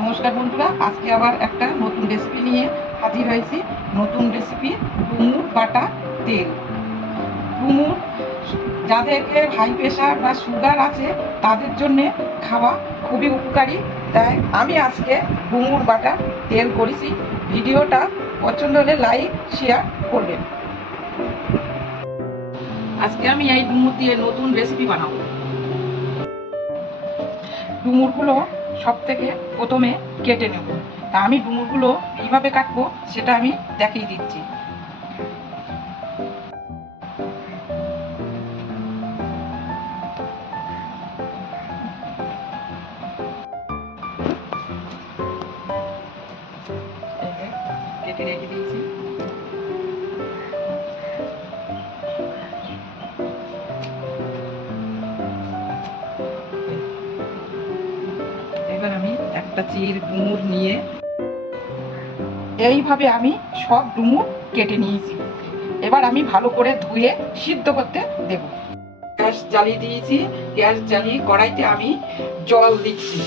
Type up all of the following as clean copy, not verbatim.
নমস্কার বন্ধুরা, আজকে আবার একটা নতুন রেসিপি নিয়ে হাজির হয়েছি। নতুন রেসিপি ডুমুর বাটা তেল। ডুমুর যাদেরকে হাই প্রেশার বা সুগার আছে তাদের জন্য খাওয়া খুবই উপকারী। তাই আমি আজকে ডুমুর বাটা তেল করেছি। ভিডিওটা পছন্দ হলে লাইক শেয়ার করবেন। আজকে আমি এই ডুমুর দিয়ে নতুন রেসিপি বানাবো। ডুমুরগুলো সব থেকে প্রথমে কেটে নেব। তা আমি ডুমুরগুলো কীভাবে কাটবো সেটা আমি দেখিয়ে দিচ্ছি। কেটে রেখে দিয়েছি। এবার আমি একটা চির ডুমুর নিয়ে এইভাবে আমি সব ডুমুর কেটে নিয়েছি। এবার আমি ভালো করে ধুয়ে সিদ্ধ করতে দেব। গ্যাস জ্বালিয়ে দিয়েছি। গ্যাস জ্বালিয়ে কড়াইতে আমি জল দিচ্ছি।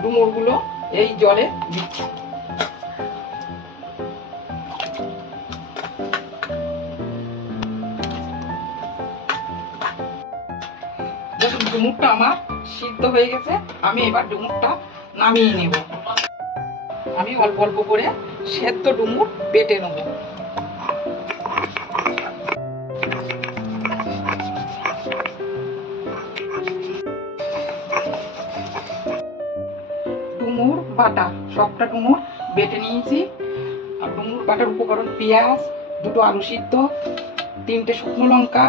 ডুমুরগুলো এই জলে দিচ্ছি। দেখুন ডুমুরটা আমার সিদ্ধ হয়ে গেছে। আমি এবার ডুমুরটা নামিয়ে নেব। আমি অল্প অল্প করে সেদ্ধ ডুমুর বেটে নেব। ডুমুর বাটা সবটা ডুমুর বেটে নিয়েছি। আর ডুমুর বাটার উপকরণ পেঁয়াজ, দুটো আলু সিদ্ধ, 3টে শুকনো লঙ্কা,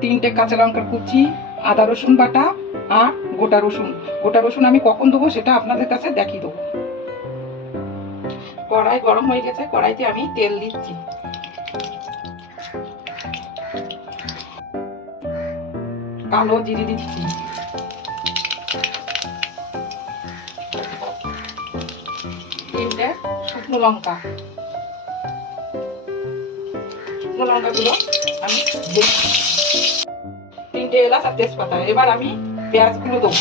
3টে কাঁচা লঙ্কার কুচি, আদা রসুন বাটা আর গোটা রসুন। গোটা রসুন আমি কখন দেবো সেটা আপনাদের কাছে দেখিয়ে দেবো। কড়াই গরম হয়ে গেছে। কড়াইতে আমি তেল দিচ্ছি। কালো জিরে দিচ্ছি। তিনটে শুকনো লঙ্কা। শুকনো লঙ্কাগুলো আমি দিচ্ছি। 3টে এলাচ আর তেজপাতা। এবার আমি পেঁয়াজগুলো দেবো।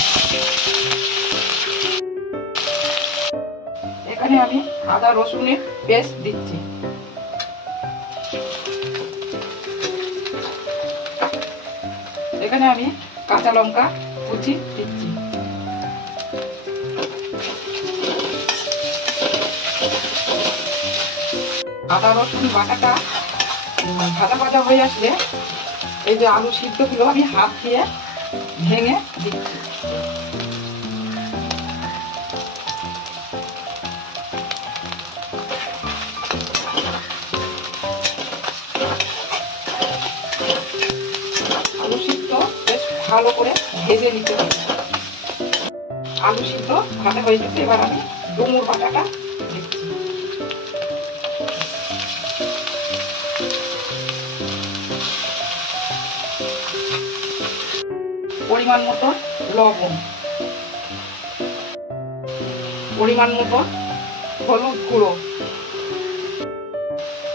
এখানে আমি আদা রসুনের পেস্ট দিচ্ছি। এখানে আমি কাঁচা লঙ্কা কুচি দিচ্ছি। আদা রসুন বাটাটা ভাজা ভাজা হয়ে আসলে এই যে আলু সিদ্ধগুলো আমি হাত দিয়ে ভেঙে দিচ্ছি। আলু সিদ্ধ বেশ ভালো করে ভেজে নিতে হবে। আলু সিদ্ধ ভাজা হয়ে গেছে। এবার আমি ডুমুর বাটাটা দিচ্ছি। পরিমাণ মতো লবণ, পরিমাণ মতো হলুদ গুঁড়ো,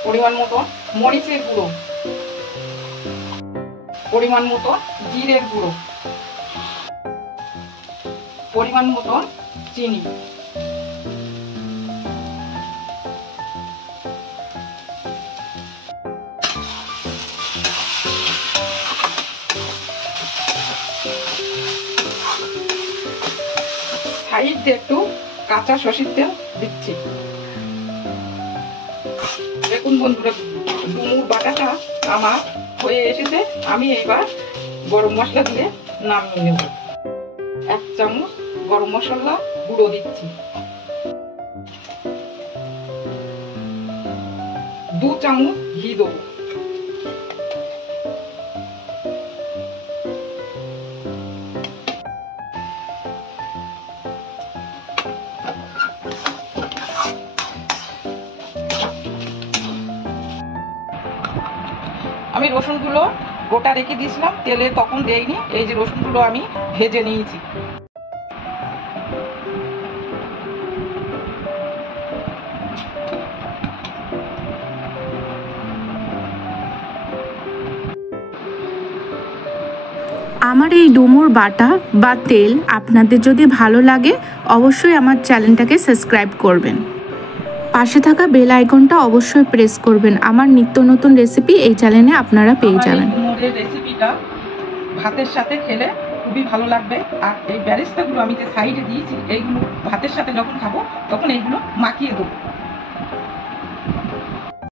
পরিমাণ মতো মরিচের গুঁড়ো, পরিমাণ মতো জিরের গুঁড়ো, পরিমাণ মতো চিনি। সাইড দিয়ে একটু কাঁচা সরষের তেল দিচ্ছি। দেখুন বন্ধুরা, ডুমুর বাটাটা আমার হয়ে এসেছে। আমি এবার গরম মশলা দিয়ে নামিয়ে নেব। 1 চামচ গরম মশলা গুঁড়ো দিচ্ছি। 2 চামচ ঘি দেবো। আমি রসুনগুলো গোটা রেখে দিয়েছিলাম তেলে, তখন দেইনি। এই যে রসুনগুলো আমি ভেজে নিয়েছি। আমার এই ডুমুর বাটা বা তেল আপনাদের যদি ভালো লাগে অবশ্যই আমার চ্যানেলটাকে সাবস্ক্রাইব করবেন। পাশে থাকা বেল আইকনটা অবশ্যই প্রেস করবেন। আমার নিত্য নতুন রেসিপি এই চ্যানেলে আপনারা পেয়ে যাবেন। ডুমুরের রেসিপিটা ভাতের সাথে খেলে খুবই ভালো লাগবে। আর এই ব্যারেস্তাগুলো আমি যে সাইডে দিয়েছি এইগুলো ভাতের সাথে যখন খাবো তখন এইগুলো মাখিয়ে দেবো।